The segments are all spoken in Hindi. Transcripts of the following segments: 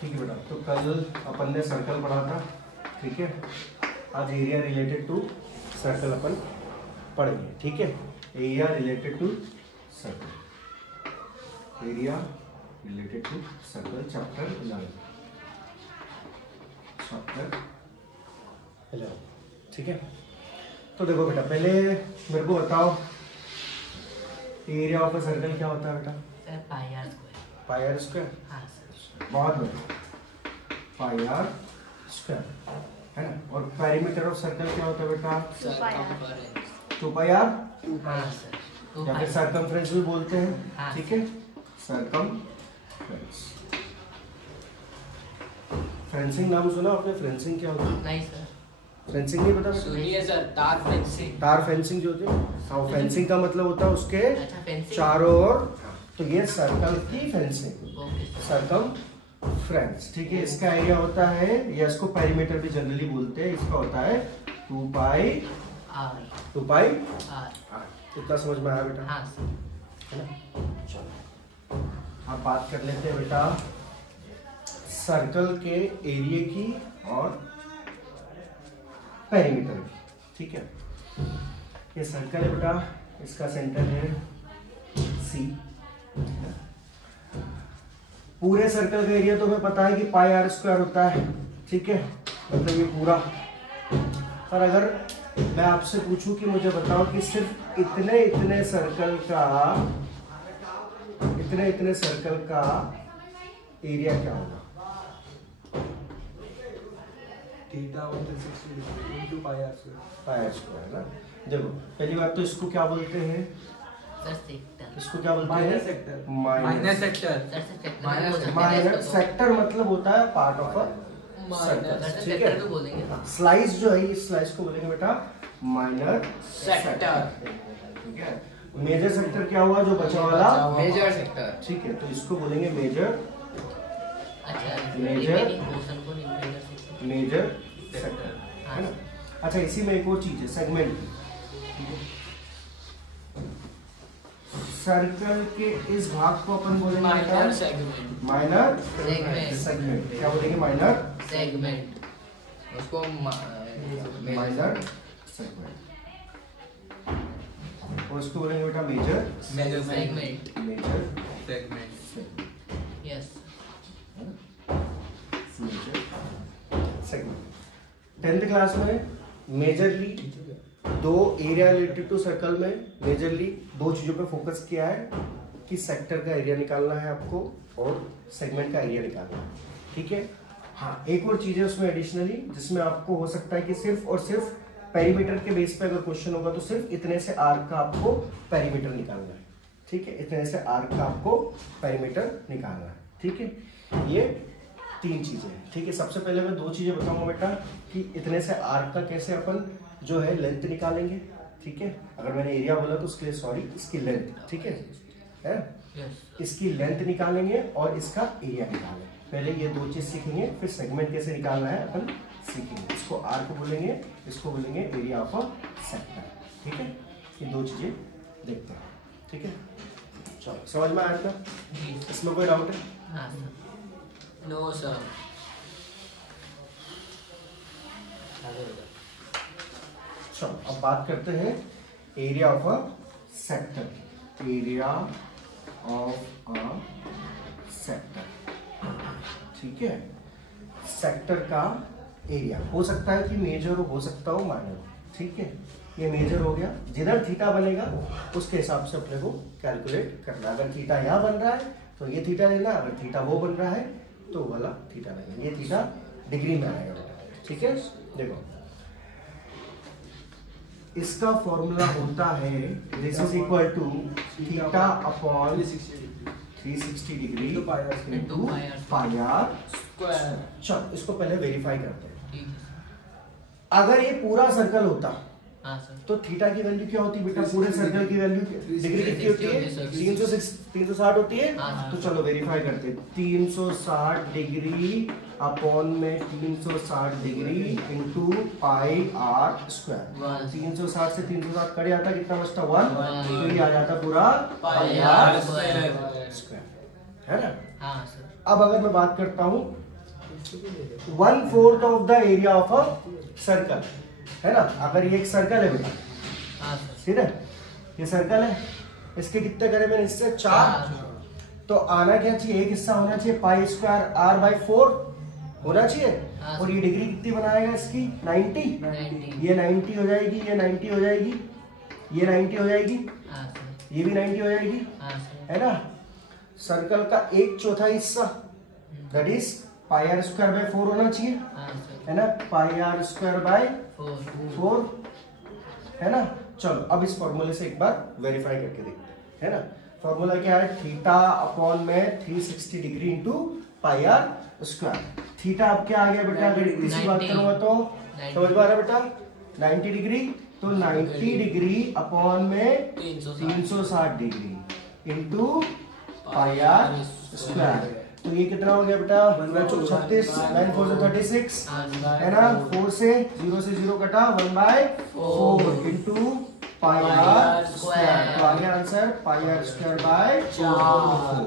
ठीक है बेटा, तो कल अपन ने सर्कल पढ़ा था, ठीक है। आज एरिया रिलेटेड टू सर्कल अपन पढ़ेंगे, ठीक है। Area related to circle, area related to circle, chapter 11, ठीक है। तो देखो बेटा, पहले मेरे को बताओ एरिया ऑफ अ सर्कल क्या होता है बेटा? Sir pi are square. Pi are square? हाँ सर। बहुत बढ़िया, पाई आर स्क्वायर है ना। और पेरीमीटर ऑफ सर्कल क्या होता है बेटा? 2 पाई आर। हाँ सर। या फिर सर्कमफ्रेंस भी बोलते हैं, हाँ, ठीक है। सर्कमफ्रेंस। फ्रेंसिंग नाम सुना आपने? फ्रेंसिंग क्या होता है? नहीं सर। फेंसिंग नहीं पता? सुनिए सर, तार फेंसिंग। तार फेंसिंग जो होती है, हाँ, फेंसिंग का मतलब होता है उसके अच्छा फेंसिंग। चारों ओर। तो ये सर्कल की फेंसिंग, ओके सर। सर्कमफ्रेंस, ठीक है। इसका एरिया होता है, या इसको पेरीमीटर भी जनरली बोलते हैं, इसका होता है 2 pi R. 2 pi R. R. इतना समझ में आया बेटा? हाँ सर। है ना। चलो आप बात कर लेते हैं बेटा सर्कल के एरिया की और पेरीमीटर की, ठीक है। ये सर्कल है बेटा, इसका सेंटर है सी। पूरे सर्कल का एरिया तो हमें पता है कि पाई आर स्क्वायर होता है, ठीक है, मतलब ये पूरा। पर अगर मैं आपसे पूछूं कि मुझे बताओ कि सिर्फ इतने इतने सर्कल का एरिया क्या होगा? Theta 160 into pi are square. Pi are square ना। देखो पहली बात तो इसको क्या बोलते हैं? Sir sector. इसको क्या बोलते माइनर हैं? Sector. Minor minor sector. Sir से सेक्टर माइनर बोल सकते हैं माइनर इसको तो। सेक्टर मतलब होता है part of a minor sir से ठीक सेक्टर है। भी बोलेंगे। स्लाइस जो है, इस स्लाइस को बोलेंगे बेटा माइनर सेक्टर। ठीक है। मेजर सेक्टर क्या हुआ? जो बचा वाला मेजर सेक्टर। ठीक है, तो इसको बोलेंगे मेजर अच्छा मेजर- रिमेनिंग पोर्शन को मेजर सेक्टर। मेजर सेक्टर, है ना। अच्छा, इसी में एक और चीज है, सेगमेंट। सर्कल के इस भाग को अपन बोलेंगे minor segment. Minor segment. Segment. क्या बोलेंगे? Minor segment. उसको माइनर सेगमेंट। और इसको बोलेंगे बेटा major major segment. Major segment. Segment. Yes. Major segment. 10th class में मेजरली दो एरिया रिलेटेड टू सर्कल में मेजरली दो चीजों पे फोकस किया है कि सेक्टर का एरिया निकालना है आपको और सेगमेंट का एरिया निकालना है, ठीक है। हाँ, एक और चीज है उसमें एडिशनली, जिसमें आपको हो सकता है कि सिर्फ और सिर्फ पेरीमीटर के बेस पे अगर क्वेश्चन होगा तो सिर्फ इतने से आर्क का आपको पेरीमीटर निकालना है, ठीक है। इतने से आर्क का आपको पेरीमीटर निकालना है, ठीक है। ये 3 चीजें हैं, ठीक है। सबसे पहले मैं 2 चीजें बताऊंगा बेटा कि इतने से आर्क का कैसे अपन जो है लेंथ निकालेंगे, ठीक है। अगर मैंने एरिया बोला तो उसके लिए सॉरी, इसकी लेंथ, ठीक है। यस। इसकी लेंथ निकालेंगे और इसका एरिया निकालेंगे। पहले ये 2 चीज सीखेंगे, फिर सेगमेंट कैसे निकालना है अपन सीखेंगे। इसको आर्क बोलेंगे, इसको बोलेंगे एरिया ऑफ अ सेक्टर, ठीक है। ये 2 चीजें देखते हैं, ठीक है। चलो समझ में आया था? इसमें कोई डाउट है? हाँ सर। No sir. चलो अब बात करते हैं area of a sector. Area of a sector, ठीक है। सेक्टर का एरिया हो सकता है कि मेजर हो सकता हो माइनर, ठीक है। ये मेजर हो गया, जिधर थीटा बनेगा उसके हिसाब से अपने को कैलकुलेट करना। अगर थीटा यहाँ बन रहा है तो ये थीटा लेना, अगर थीटा वो बन रहा है तो वाला थीटा लेना। ये थीटा डिग्री में आएगा बेटा, ठीक है। देखो इसका फॉर्मूला होता है this is equal to theta upon 360 degree Into pi r square. Into pi are square. चलो इसको पहले वेरीफाई करते हैं। ठीक है। अगर ये पूरा सर्कल होता हाँ सर। तो थीटा की वैल्यू क्या होती बेटा? पूरे सर्कल की वैल्यू डिग्री कितनी होती है? 360 होती है। हाँ। तो चलो वेरीफाई करते हैं। 360 डिग्री अपॉन में 360 degree into pi are square. 360 से 360 कट जाता, कितना बचता? 1। तो ये आ जाता पूरा पाई आर आर स्क्वायर, है ना। हाँ सर। अब अगर मैं बात करता हूँ 1/4 of the area of a circle, है ना। अगर ये एक सर्कल है बेटा, हाँ सर। ठीक है, ये सर्कल है, इसके कितने करे मैंने, इससे 4, तो आना क्या चाहिए, एक हिस्सा होना चाहिए पाई स्क्वायर r/4 होना चाहिए। हाँ, और ये डिग्री कितनी बनाएगा इसकी, 90, 90। ये 90 हो जाएगी, ये 90 हो जाएगी, ये 90 हो जाएगी, हाँ सर। ये भी 90 हो जाएगी, हाँ सर। है ना। सर्कल का 1/4 हिस्सा दैट इज πr²/4 होना चाहिए, हाँ सर। है ना, πr²/4, है ना। चलो अब इस फॉर्मूले से एक बार वेरीफाई करके देखते हैं, है ना। फॉर्मूला क्या है, थीटा अपॉन में 360 डिग्री इंटू πr²। थीटा अब क्या आ गया बेटा, अगर इसी बात 90 करूंगा तो समझ में आ रहा है बेटा, 90 डिग्री, तो 90 डिग्री अपॉन में 360 डिग्री इंटू πr²। तो ये कितना हो गया बेटा, 36, 9 4 36, है ना। 4 से 0 से 0 कटा, 1/4 इंटू πr²। तो आ गया आंसर πr²/4,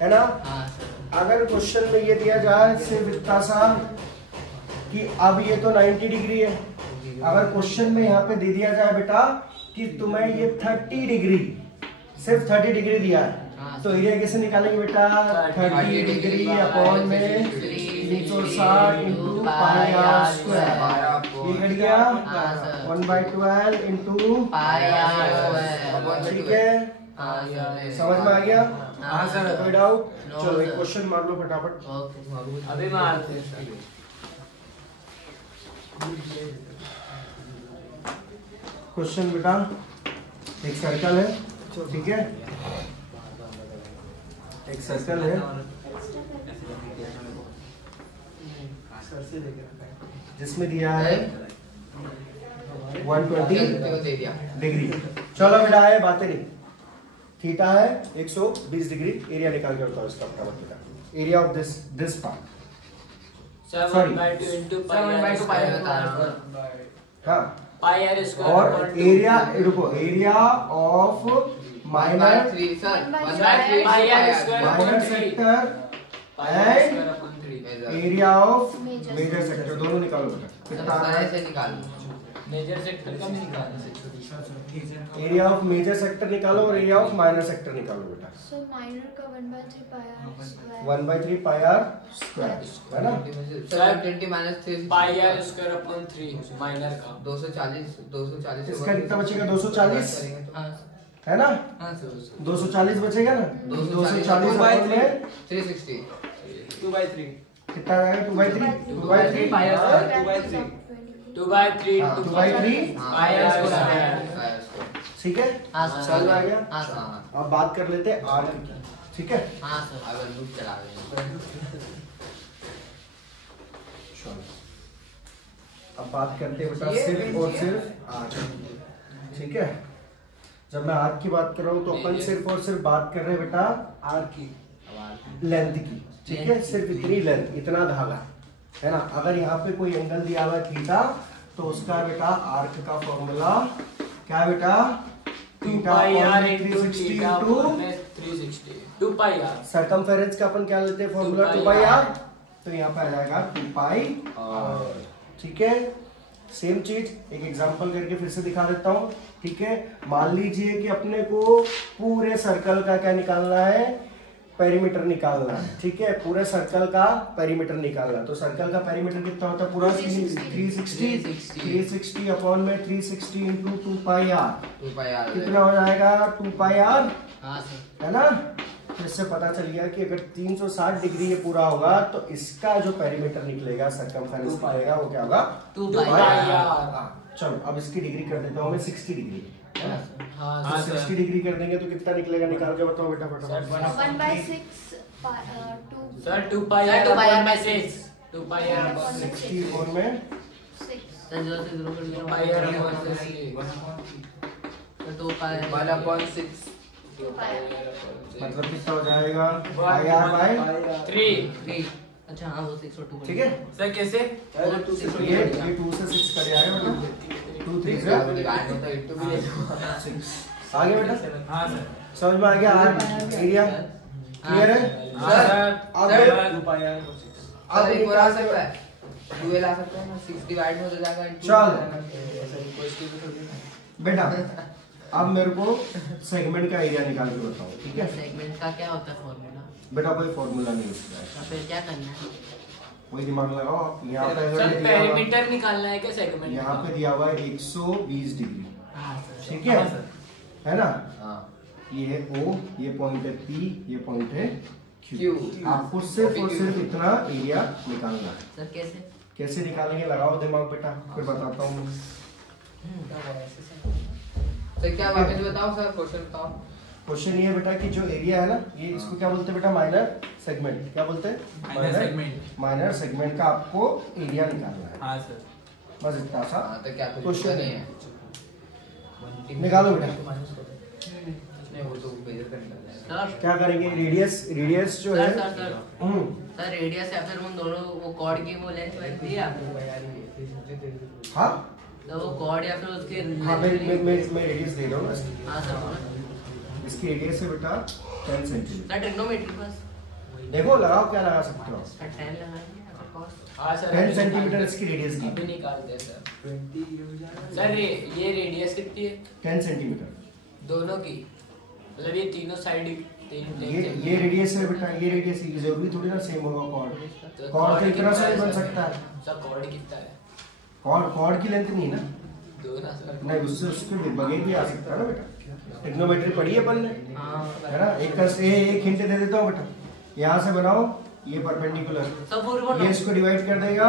है ना। हाँ सर। अगर क्वेश्चन में ये दिया जाए सिर्फ इतना सा कि अब ये तो 90 डिग्री है, अगर क्वेश्चन में यहाँ पे दे दिया जाए बेटा कि तुम्हें ये 30 डिग्री, सिर्फ 30 डिग्री दिया है, तो एरिया कैसे निकालेंगे बेटा, 30 डिग्री अपॉन में 360 इंटू πr²। ये कट गया 1/12 इंटू πr²। ठीक है, हाँ सर। समझ में आ गया। हाँ सर। कोई डाउट, No, चलो एक sir. क्वेश्चन मार लो फटाफट। ओके। अभी मारते हैं सर। क्वेश्चन बेटा, एक सर्कल है, ठीक है, एक सर्कल है, जिसमें दिया है 120 डिग्री। चलो बेटा है बातें नहीं, थीटा है 120 डिग्री, एरिया निकाल के बताओ इसका फटाफट बेटा, area of this part. 7/2 into pi हाँ, πr²। और एरिया, रुको, area of minor sector and area of major sector, दोनों निकालो बेटा, कितना आ रहा है। मेजर सेक्टर का नहीं निकालना। एरिया ऑफ मेजर सेक्टर निकालो और एरिया ऑफ माइनर सेक्टर निकालो बेटा। So minor का 1/3 pi r square. 1/3 πr², है ना। πr²/3 माइनर का 240 इसका कितना बचेगा, 240, हाँ है ना, हाँ सर। 240 बचेगा ना, 240 अपॉन में 360 2/3 कितना आएगा, 2/3 2/3 2/3 πr²। ठीक है, हाँ सर। समझ में आ गया। हाँ सर। अब बात कर लेते हैं आर्क की, ठीक है। हाँ सर। चलो अब बात करते हैं बेटा सिर्फ और सिर्फ आर्क, ठीक है। जब मैं आर्क की बात कर रहा हूँ तो अपन सिर्फ और सिर्फ बात कर रहे हैं बेटा आर्क की लेंथ की, ठीक है, सिर्फ इतनी लेंथ, इतना धागा, है ना। अगर यहाँ पे कोई एंगल दिया हुआ है थीटा, तो उसका बेटा आर्क का फॉर्मूला क्या बेटा, थीटा 360 2πr। सर्कमफेरेंस का अपन क्या लेते हैं फॉर्मूला, 2πr, तो यहाँ पे आ जाएगा 2πr, ठीक है। सेम चीज एक एग्जांपल करके फिर से दिखा देता हूँ, ठीक है। मान लीजिए कि अपने को पूरे सर्कल का क्या निकालना है, पेरीमीटर निकालना है, ठीक है, पूरे सर्कल का पेरीमीटर निकालना है। तो सर्कल का पेरीमीटर कितना होता है, पूरा 360 अपॉन में 360 इंटू 2πr, कितना हो जाएगा 2πr, हाँ सर। है ना। तो इससे पता चल गया कि अगर 360 डिग्री ये पूरा होगा तो इसका जो पेरीमीटर निकलेगा, सर्कमफेरेंस निकलेगा, वो क्या होगा, 2πr। चलो अब इसकी डिग्री कर देता हूँ मैं 60 डिग्री, है ना। हाँ तो 60 डिग्री कर देंगे तो कितना निकलेगा, निकाल के बताओ बेटा फटाफट। 1/6 सर 2πr/6 60 अपॉन में 6. सर 0 से 0 कर दिया। 2πr/6 2 pi r. मतलब कितना हो जाएगा, πr/3, 3। अच्छा हाँ वो 6 और 2। ठीक है। सर कैसे? ये 2 से 6 कर आएगा बेटा, 2 3 से 6 आगे बेटा, हाँ सर। समझ में आ गया। आर्क एरिया क्लियर है? सर अब 2 pi r और 6. अब एक और आ निकाल सकता है, डुअल आ सकता है ना, 6 डिवाइड में हो जाएगा into चल। बेटा अब मेरे को सेगमेंट का एरिया निकाल के बताओ, ठीक है? सेगमेंट का क्या होता है फॉर्मूला? बेटा कोई फॉर्मूला नहीं उसका है, तो फिर क्या करना है? वही दिमाग लगाओ आप। यहाँ पे सर अगर दिया हुआ- पेरीमीटर निकालना है क्या सेगमेंट? यहाँ पे दिया हुआ है 120 डिग्री, हाँ सर। ठीक है? है ना? हाँ। ये है O, ये पॉइंट है P, ये पॉइंट है Q। Q। आपको सिर्फ और सिर्फ इतना एरिया निकालना है। सर कैसे? कैसे निकालेंगे? लगाओ दिमाग बेटा, फिर बताता हूँ। सर क्या वापस बताओ सर, क्वेश्चन बताओ। क्वेश्चन ये है बेटा कि जो एरिया है ना, ये इसको क्या बोलते हैं बेटा? Minor segment. क्या बोलते हैं? Minor segment. माइनर सेगमेंट का आपको एरिया निकालना है, हाँ सर. बस इतना सा हाँ तो क्या कुछ क्वेश्चन नहीं है। है। निकालो बेटा। नहीं वो तो मेजर कर निकालना है। सर क्या करेंगे? रेडियस जो है, सर सर सर रेडियस या फिर उन दोनों वो कॉर्ड की वो लेंथ वेंथ दी है आपको? हाँ तो वो कॉर्ड या फिर उसके हाँ मैं रेडियस दे रहा हूँ ना इसकी। हाँ सर। इसकी रेडियस है बेटा 10 सेंटीमीटर। सर ट्रिग्नोमेट्री बस देखो लगाओ, क्या लगा सकते हो? सर 10 लगाएंगे cos। हाँ सर 10 सेंटीमीटर इसकी रेडियस की। अभी निकालते हैं सर. 20 ये हो जाएगा. सर ये रेडियस कितनी है 10 सेंटीमीटर। दोनों की? मतलब ये तीनों साइड ये रेडियस है बेटा, ये रेडियस है। जरूरी थोड़ी ना सेम होगा कॉर्ड। कॉर्ड तो इतना सा ही बन सकता है। सर कॉर्ड कितना है? कॉर्ड की लेंथ नहीं ना, दो ना सर. नहीं उससे उसके बगैर भी आ सकता है ना बेटा। ट्रिग्नोमेट्री पढ़ी है अपन ने, हाँ है ना? एक हिंट दे देता हूँ बेटा, यहाँ से बनाओ ये परपेंडिकुलर, सब पूरी बोलो। ये इसको डिवाइड कर देगा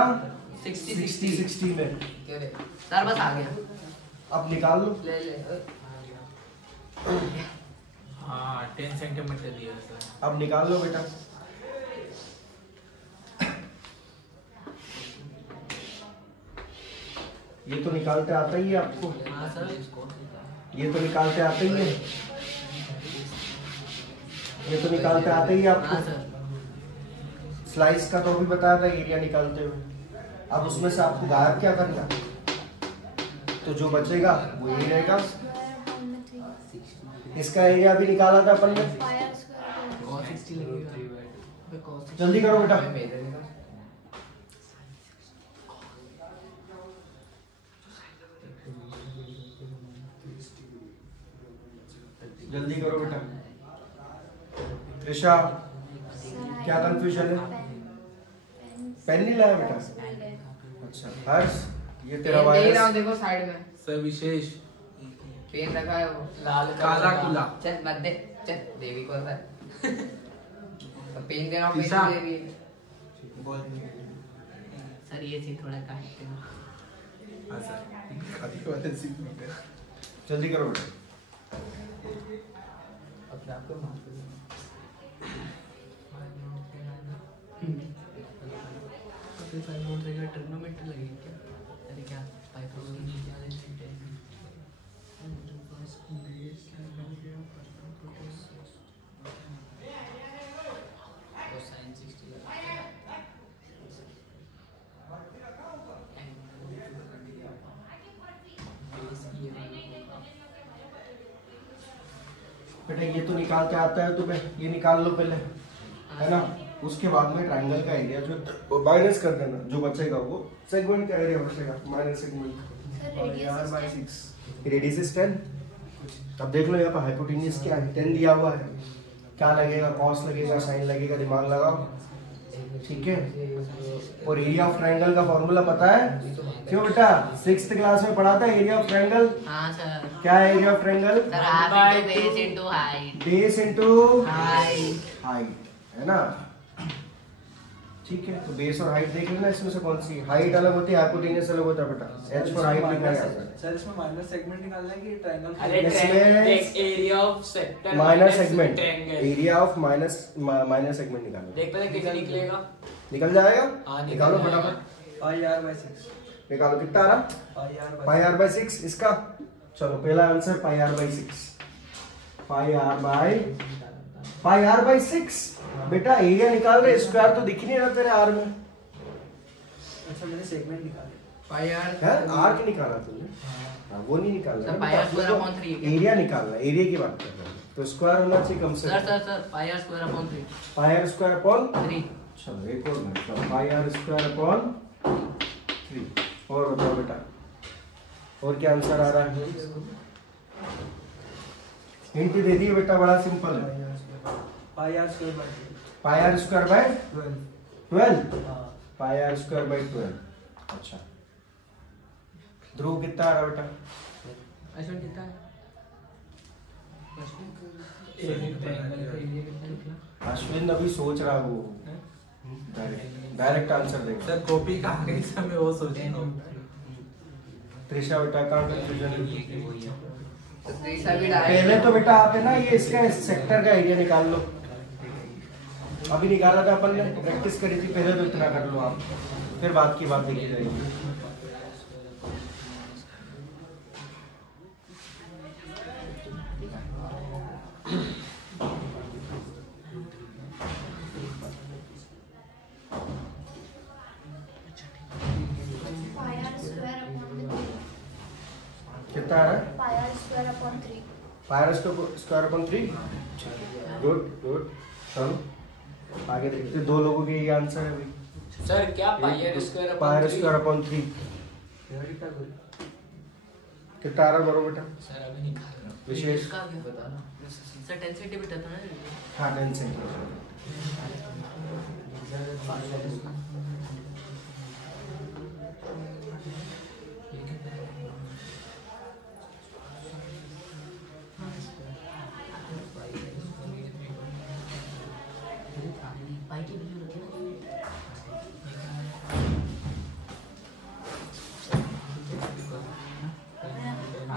60 में। क्यों रे सर बस आ गया। अब निकाल लो। ले ले हाँ 10 सेंटीमीटर दिया है सर. अब निकाल लो बेटा। ये तो निकालते आता ही है आपको, हाँ सर इसको ये तो निकालते आते ही है, ये तो निकालते आते ही है हाँ आपको। सर। स्लाइस का तो भी बताया था एरिया निकालते हुए। अब उसमें से आपको गायब क्या करना, तो जो बचेगा वो यही रहेगा। इसका एरिया भी निकाला था अपन ने। cos 60 लगेगा। cos 60 जल्दी करो बेटा। मेजर निकाल। जल्दी करो बेटा। ऋषा क्या कंफ्यूजन है? पेन नहीं लाया बेटा? अच्छा हर्ष ये तेरा पेन दे रहा हूँ, वायरस। देखो साइड में सर विशेष पेन रखा है वो। लाल काला कुला. चल मत दे, चल देवी को है। तो पेन दे रहा हूँ, शीशा। पेन दे रही सर ये चीज थोड़ा काटते हैं। हाँ सर. आधी वाले सीख जल्दी करो बेटा। अपने आप को माफ कर दो। फिर 5 नोट रहेगा, ट्रिग्नोमेट्री लगेगी क्या? अरे क्या पाइथागोरस की क्या लेंथ है? cosine 60 बेटा ये तो निकालते आता है तुम्हें, ये निकाल लो पहले, है ना? उसके बाद में ट्रायंगल का एरिया जो माइनस कर देना, जो बचेगा वो सेगमेंट का एरिया बचेगा, माइनस सेगमेंट। यार बाय 6 रेडियस इज 10। अब देख लो यहाँ पर हाइपोटेन्यूज क्या है, 10 दिया हुआ है। क्या लगेगा? कॉस लगेगा, साइन लगेगा, दिमाग लगाओ, ठीक है? और एरिया ऑफ ट्रायंगल का फॉर्मूला पता है? क्यों बेटा 6th क्लास में पढ़ा था एरिया ऑफ ट्रायंगल? हाँ सर। क्या है area of triangle? Sir half into base into height. Base into height. Height, है ना? ठीक है, तो बेस और हाइट देख लेना, इसमें से कौन सी हाइट अलग होती है, हाइपोटेन्यूज अलग होता है बेटा। एच फॉर हाइट लिखना है। सर इसमें माइनर सेगमेंट निकालना है कि ट्रायंगल? अरे इसमें देख area of sector minor segment, triangle. Area of minor segment निकालना। देख पहले कितना निकलेगा. निकल जाएगा? हाँ, निकल निकालो जाएगा. फटाफट। पाई r by 6. निकालो, कितना आ रहा? पाई आर बाई 6 इसका। चलो पहला answer pi r by 6। Pi r by 6। बेटा एरिया निकाल रहे, स्क्वायर तो दिख ही नहीं रहा तेरे आर में। अच्छा मैंने सेगमेंट निकाले. पाई आर है आर की निकाला तुमने? हाँ, वो नहीं निकालना sir, pi are square upon 3 area निकालना, एरिया की बात कर रहा हूँ। तो स्क्वायर होना चाहिए कम से sir sir sir pi are square upon 3 pi are square upon 3। चलो एक और मतलब पाई आर स्क्वायर अपॉन 3। और बताओ बेटा और क्या आंसर आ रहा है? हिंट दे दिए बेटा, बड़ा सिंपल है। Pi are square by pi are square by 12। 12। हाँ पाई आर स्क्वायर बाय 12। अच्छा ध्रुव कितना आ रहा बेटा? अश्विन कितना है? अश्विन अभी सोच रहा वो डायरेक्ट आंसर देगा। सर कॉपी कहाँ गई सर, मैं वो सोच रहा हूँ। त्रिशा बेटा कहाँ कंफ्यूजन है? तो तीसरा भी डायरेक्ट पहले तो बेटा आप है ना ये इसका सेक्टर का एरिया निकाल लो। अभी निकाला था अपन ने, प्रैक्टिस करी थी, पहले तो इतना कर लो आप, फिर बात की बात देखी जाएगी। Pi r square upon the 3. कितना आ रहा है? Pi r square upon 3. Pi are square upon 3। Good good, चलो आगे देखते हैं। दो लोगों के ये आंसर है अभी। सर क्या pi are square pi R upon square upon 3 कितना आ रहा है बोलो बेटा? सर अभी निकाल रहा हूँ। विशेष इसका क्या पता ना सर 10 सेंटीमीटर था ना। हाँ 10 सेंटीमीटर। पाई की वैल्यू रखी ना।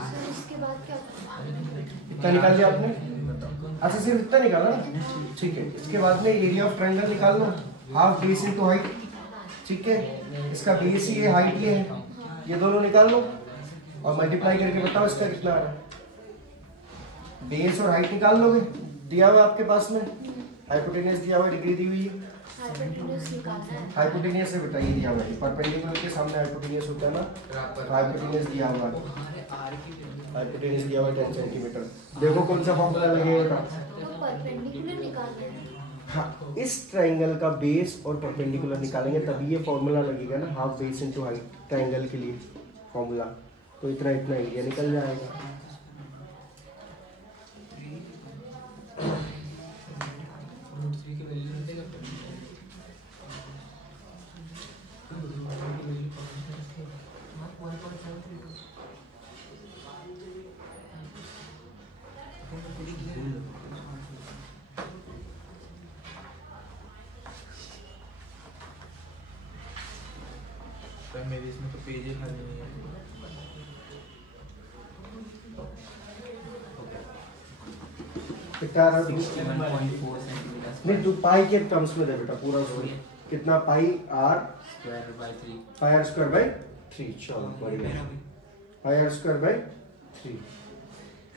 सर इसके बाद क्या होगा? कितना निकाल लिया आपने? अच्छा सिर्फ इतना निकाला ना, ठीक है। इसके बाद में एरिया ऑफ ट्रायंगल निकाल लो, हाफ बेस इनटू हाइट, ठीक है। इसका बेस ही है, हाइट ये है, ये दोनों निकाल लो और मल्टीप्लाई करके बताओ इसका कितना आ रहा है। बेस और हाइट निकाल लोगे, दिया हुआ आपके पास में, हाइपोटेनियस दिया हुआ, डिग्री दी हुई है। हाइपोटेन्यूज निकालना है। हाइपोटेनियस से बेटा ये दिया हुआ है, परपेंडिकुलर के सामने हाइपोटेनियस होता है ना, तो हाइपोटेनियस दिया हुआ है। हाइपोटेनियस दिया हुआ है 10 सेंटीमीटर। देखो कौन सा फॉर्मूला लगेगा बेटा? तो परपेंडिकुलर निकालना है। हाँ, इस ट्रायंगल का बेस और परपेंडिकुलर निकालेंगे तभी ये फॉर्मूला लगेगा ना, half base into height triangle के लिए फॉर्मूला। तो इतना इतना एरिया निकल जाएगा। सर मेरे इसमें तो पेज ही खाली नहीं है। कितना आ रहा है? 61.4 सेंटीमीटर नहीं तू पाई के टर्म्स में दे बेटा पूरा उसको। कितना? Pi are square by 3। Pi are square by 3। चलो बढ़िया, पाई आर स्क्वायर बाय 3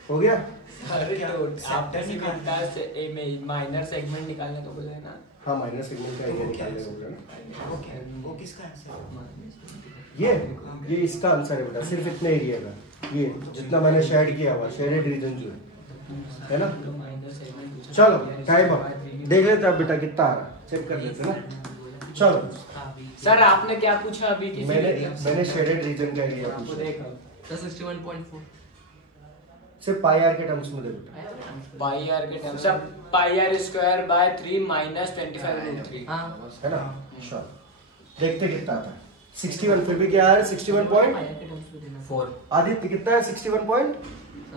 हो गया। आफ्टर निकालता माइनर सेगमेंट निकालने को बोला है ना। हाँ माइनर सेगमेंट का एरिया निकालने को बोला ना। वो किसका आंसर? ये इसका आंसर है बेटा, सिर्फ इतने एरिया का, ये जितना मैंने शेड किया हुआ, शेडेड रीजन जो है ना। चलो टाइम अप, देख लेते हैं बेटा कितना आ रहा, चेक कर लेते हैं ना। चलो सर आपने क्या पूछा अभी किसी मैंने शेडेड रीजन का एरिया आपको पूछा। देखा तो 61.4 सिर्फ पाई आर के टर्म्स में दे बेटा। पाई आर के टर्म्स सब पाई आर स्क्वायर बाय 3 माइनस 25/3 हाँ है ना। चलो देखते कितना आता है। 61 फिर भी क्या है? 61 पॉइंट पाई के टर्म्स में देना 4। आदित्य कितना है? 61 पॉइंट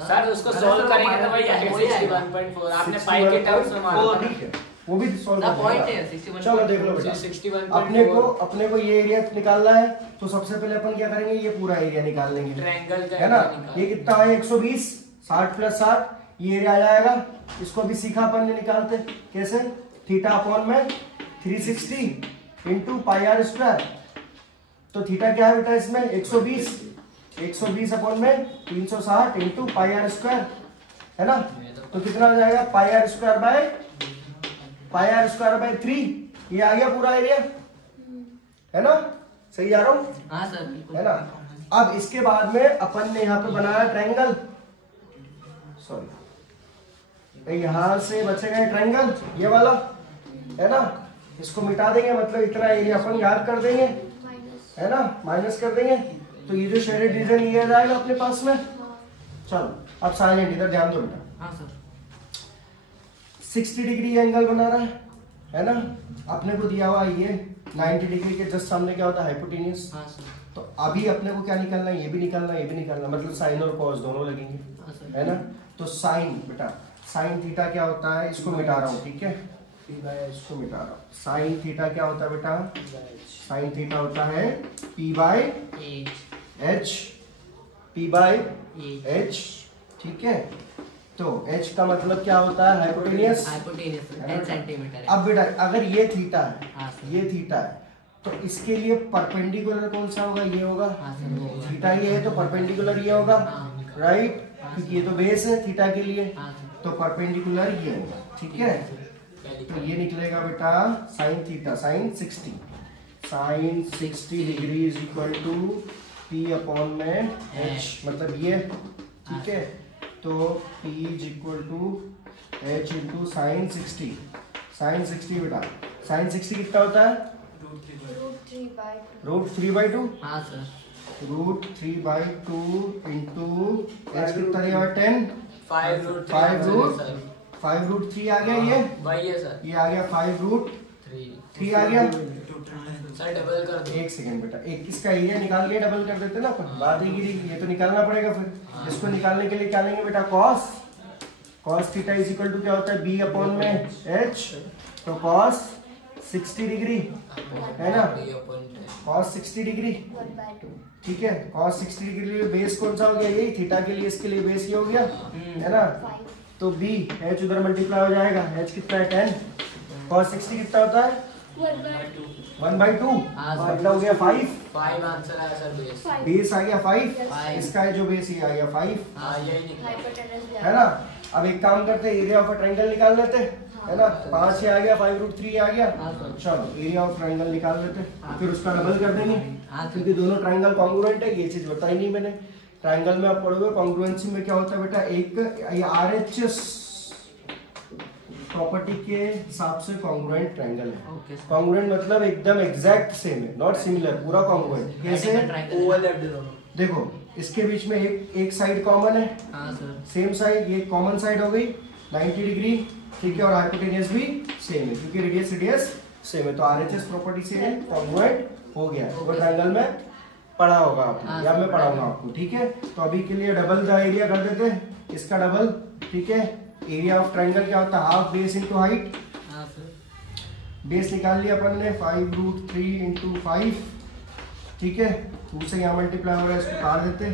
सर उसको सॉल्व करेंगे तो वही आएगा 61.4। आपने पाई के टर्म्स में मारा था। ठीक है, वो भी सॉल्व ना कर पॉइंट देगा। है 61। चलो देख लो बेटा, 61.4 अपने को ये एरिया निकालना है, तो सबसे पहले अपन क्या करेंगे, ये पूरा एरिया निकाल लेंगे, ट्रायंगल का है ना। area निकाल। ये कितना है? 120, 60 प्लस 60, ये एरिया आ जाएगा। इसको भी सीखा अपन ने निकालते कैसे, थीटा अपॉन में 360 इंटू पाई आर स्क्वायर। तो थीटा क्या है बेटा इसमें? 120 अपॉन में 360 इंटू पाई आर स्क्वायर, है ना। तो कितना आ जाएगा? पाई आर स्क्वायर बाय 3। ये आ गया पूरा एरिया, है ना। सही आ रहा हूँ, हाँ सर बिल्कुल है ना। अब इसके बाद में अपन ने यहाँ पे बनाया ट्रायंगल, सॉरी यहाँ से बचेगा ट्रायंगल ये वाला, है ना, इसको मिटा देंगे, मतलब इतना एरिया अपन याद कर देंगे, माइनस। है ना, माइनस कर देंगे, तो ये जो शेडेड रीजन ये आ जाएगा अपने पास में। चलो अब साइलेंट इधर ध्यान दो बेटा। हाँ सर। 60 डिग्री एंगल बना रहा है ना, अपने को दिया हुआ ये 90 डिग्री के जस्ट सामने क्या होता है हाइपोटेन्यूस। हाँ सर। तो अभी अपने को क्या निकालना है, ये भी निकालना है, ये भी निकालना, मतलब साइन और कॉस दोनों लगेंगे, हाँ सर। है ना। तो साइन बेटा, साइन थीटा क्या होता है, इसको मिटा रहा हूँ, ठीक है, इसको मिटा रहा हूँ। साइन थीटा क्या होता है बेटा, साइन थीटा होता है P by H, P by H, ठीक है। तो H का मतलब क्या होता है, हाइपोटेनियस, हाइपोटेनियस 10 सेंटीमीटर है। अब बेटा अगर ये थीटा है, हाँ सर। ये थीटा है, तो इसके लिए परपेंडिकुलर कौन सा होगा, ये होगा। हाँ सर। थीटा ये है तो परपेंडिकुलर ये होगा, हाँ। राइट, क्योंकि ये तो बेस है थीटा के लिए, हाँ सर। तो परपेंडिकुलर ये होगा, ठीक है। तो ये निकलेगा बेटा sine theta, sine 60, sine 60 degree is equal to P upon में H, मतलब ये, ठीक है। तो P is equal to H into sine 60, sine 60 बेटा, साइन 60 कितना होता है, √3/2, हाँ सर। √3/2 इंटू H कितना दिया हुआ है 10, 5√3 आ गया, ये वही है सर। ये आ गया 5√3 आ गया। सर डबल कर दो। एक सेकंड बेटा, एक इसका एरिया निकाल के डबल कर देते ना अपन, बात ही गिरी, ये तो निकालना पड़ेगा फिर। इसको निकालने के लिए क्या लेंगे बेटा, cos, cos theta is equal to क्या होता है B अपॉन में H, तो कॉस 60 डिग्री, है ना, कॉस 60 डिग्री, 1/2। ठीक है। कॉस 60 डिग्री के लिए बेस कौन सा हो गया, यही थीटा के लिए, इसके लिए बेस ये हो गया, है ना। 5। तो B H उधर मल्टीप्लाई हो जाएगा, H कितना है 10, cos 60 कितना होता है 1/2, हाँ, मतलब हो गया 5, 5 आंसर आया सर बेस। बेस आ गया 5, Five। इसका है जो बेस ये आ गया 5, हाँ यही निकला। हाइपोटेनस भी है ना। अब एक काम करते हैं, एरिया ऑफ ट्रायंगल निकाल लेते हैं, है ना। 5 आ गया, 5√3 आ गया, हाँ, सर। चलो एरिया ऑफ ट्रायंगल निकाल लेते हैं, फिर उसका डबल कर देंगे, हाँ, सर। क्योंकि दोनों ट्रायंगल कॉन्ग्रुएंट है, ये चीज बताई नहीं मैंने। ट्रायंगल में आप पढ़ोगे कॉन्ग्रुएंसी में क्या होता है बेटा, एक RHS प्रॉपर्टी के हिसाब से कॉन्ग्रुएंट ट्रायंगल है। Okay sir. कॉन्ग्रुएंट मतलब एकदम एग्जैक्ट सेम है, नॉट सिमिलर, पूरा कॉन्ग्रुएंट। कैसे, ओवरलैप दोनों। देखो इसके बीच में एक साइड कॉमन है, हाँ सर। सेम साइड, ये कॉमन साइड हो गई 90 डिग्री, ठीक है, और हाइपोटेनियस भी सेम है क्योंकि रेडियस सेम है, तो RHS प्रॉपर्टी से कॉन्ग्रुएंट हो गया। वो ट्रायंगल में पढ़ा होगा आपने, हाँ, या मैं सर, पढ़ाऊंगा आपको, ठीक है। तो अभी के लिए डबल द एरिया कर देते हैं, इसका डबल, ठीक है। एरिया ऑफ ट्रायंगल क्या होता है, हाफ बेस इंटू हाइट, हाँ सर। बेस निकाल लिया अपन ने 5√3 इंटू 5, ठीक है। 2 से यहाँ मल्टीप्लाई हो रहा है, इसको काट देते,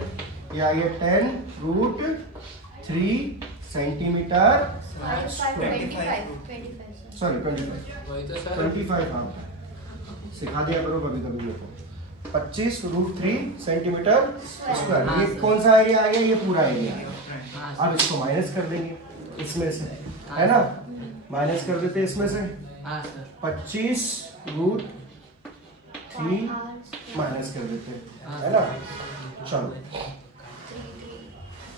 ये आ गया 10√3 सेंटीमीटर, 25 सॉरी 25, वही तो सर। 25, हाँ सिखा दिया करो कभी कभी मेरे को। 25√3 सेंटीमीटर स्क्वायर, हाँ, ये सर। कौन सा एरिया आ गया, ये पूरा एरिया। हाँ अब सर। इसको माइनस कर देंगे इसमें से, है ना, माइनस कर देते हैं इसमें से, हाँ सर। 25√3 माइनस कर देते हैं, है ना। चलो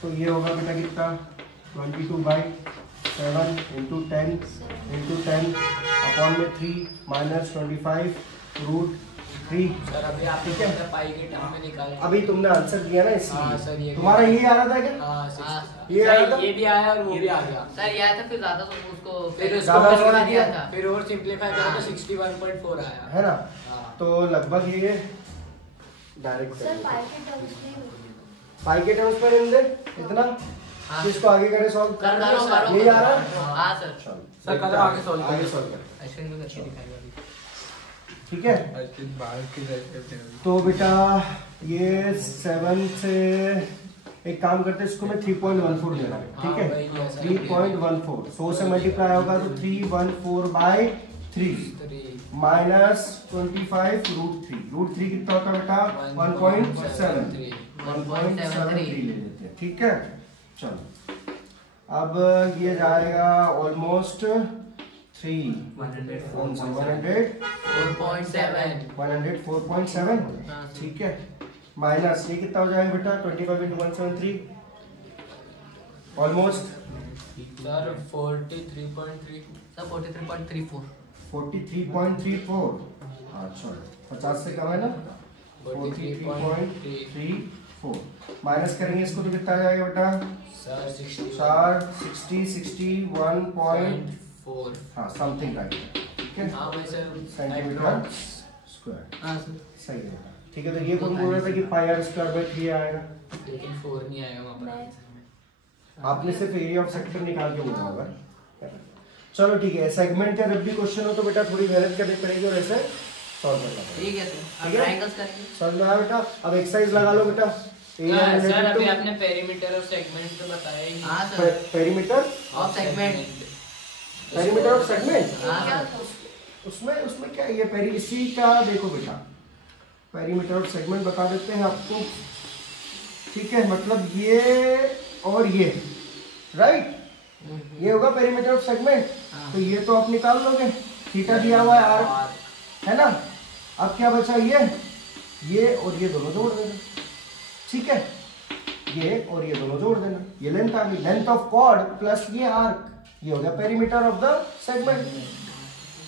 तो ये होगा बेटा कितना, 22/7 इंटू 10 अपॉन में 3 माइनस 25√3। सर अभी आप ठीक है। पाई के टर्म में निकाल। अभी तुमने आंसर दिया ना, हाँ, सर, इसलिए ये तुम्हारा यही आ रहा था क्या, हाँ हाँ, ये आ रहा सर, था, ये भी आया और वो भी आ गया। सर ये आया था, फिर ज्यादा तो उसको फिर उसको ज्यादा करवा करवा दिया दिया। था, फिर और सिंपलीफाई करा तो 61.4 आया। है ना। हाँ। तो लगभग ये डायरेक्ट सर पाई के टर्म्स में पाई के टर्म्स पर इन दे इतना, हाँ। तो इसको आगे करें सॉल्व, कर दो, करो। यही आ रहा है। हाँ सर। चलो सर, करो, आगे solve करो। आगे solve करें, एक्शन में करके दिखाइए अभी। ठीक है। बाहर की जाए तो बेटा ये 7 से एक काम करते हैं, इसको मैं 3.14 ले रहा हूँ, ठीक है। हाँ, वही है, सर। 3.14 100 से मल्टीप्लाई होगा तो 314/3 माइनस 25√3, √3 कितना होता है बेटा 1.73 1.73 ले लेते हैं, ठीक है। चलो अब ये जाएगा ऑलमोस्ट 3 104.7 ठीक है, माइनस ये कितना हो जाएगा बेटा 25 × 173 ऑलमोस्ट सर 43.3 सर 43.34 43.34। अच्छा 50 से कम है ना। 43.34 माइनस करेंगे इसको तो कितना आ जाएगा बेटा? सर 61.4 हाँ समथिंग राइट। ठीक है हाँ भाई सर सेंटीमीटर स्क्वायर हाँ सर सही है। ठीक है तो ये कौन बोल रहा था कि पाई आर स्क्वायर बाय 3 आएगा? लेकिन 4 नहीं आएगा वहाँ पर। आपने सिर्फ एरिया ऑफ सेक्टर निकाल के बोला होगा। चलो ठीक है, सेगमेंट का जब भी क्वेश्चन हो तो बेटा थोड़ी मेहनत करनी पड़ेगी और ऐसे सॉल्व करना पड़ेगा। ठीक है सर। ठीक अब है? ट्रायंगल्स करेंगे। समझ में आया बेटा? अब एक्सरसाइज लगा लो बेटा। सर अभी आपने पेरीमीटर और सेगमेंट तो बताया ही नहीं। हाँ sir. Perimeter of segment. Perimeter of segment हाँ सर। उसमें क्या ये पेरी इसी का देखो बेटा, पेरीमीटर ऑफ सेगमेंट बता देते हैं आपको। ठीक है मतलब ये और ये राइट, ये होगा पेरीमीटर ऑफ सेगमेंट। तो ये तो आप निकाल लोगे, थीटा दिया हुआ है आर है ना। अब क्या बचा ये और ये दोनों जोड़ देना। ठीक है ये और ये दोनों जोड़ देना, ये लेंथ आ गई, लेंथ ऑफ कॉर्ड प्लस ये आर्क, ये हो गया perimeter of the segment.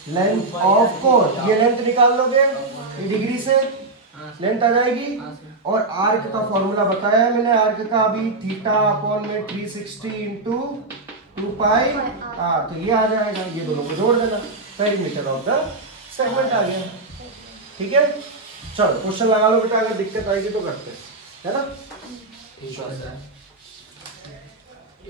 Length of chord ये लेंथ निकाल लोगे डिग्री से, लेंथ आ जाएगी। और आर्क का फॉर्मूला बताया है मैंने, आर्क का अभी थीटा अपॉन में 360 इंटू 2 पाई आर, तो ये आ जाएगा, ये दोनों को जोड़ देना, पेरीमीटर ऑफ द सेगमेंट आ गया। ठीक है चलो क्वेश्चन लगा लो बेटा, अगर दिक्कत आएगी तो करते हैं है ना। ठीक है सर।